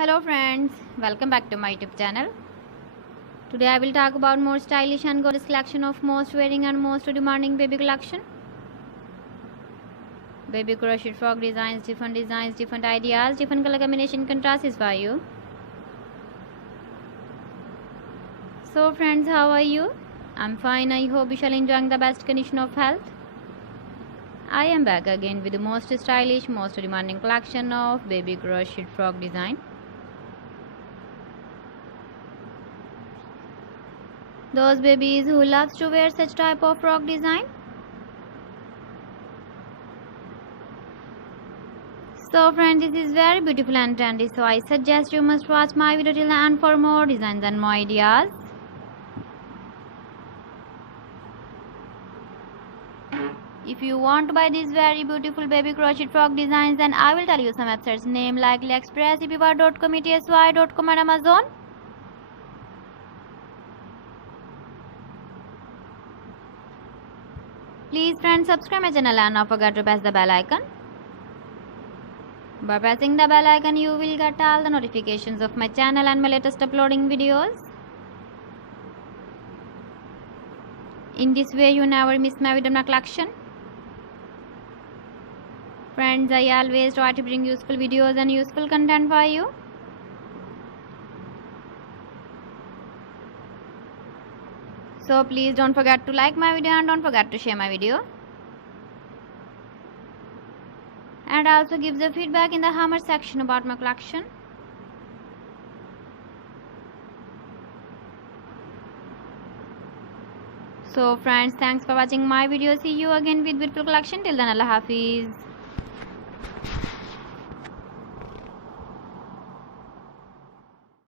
Hello friends, welcome back to my YouTube channel. Today I will talk about more stylish and gorgeous collection of most wearing and most demanding baby collection. Baby crochet frog designs, different ideas, different color combination contrasts for you. So friends, how are you? I'm fine. I hope you shall enjoying the best condition of health. I am back again with the most stylish, most demanding collection of baby crochet frog design. Those babies who loves to wear such type of frog design. So friends, this is very beautiful and trendy, so I suggest you must watch my video till the end for more designs and more ideas. If you want to buy these very beautiful baby crochet frog designs, then I will tell you some websites name like AliExpress, eBay.com, etsy.com and Amazon. Please friends, subscribe my channel and not forget to press the bell icon. By pressing the bell icon, you will get all the notifications of my channel and my latest uploading videos. In this way, you never miss my video collection. Friends, I always try to bring useful videos and useful content for you. So please don't forget to like my video and don't forget to share my video. And also give the feedback in the comment section about my collection. So friends, thanks for watching my video. See you again with beautiful collection. Till then, Allah Hafiz.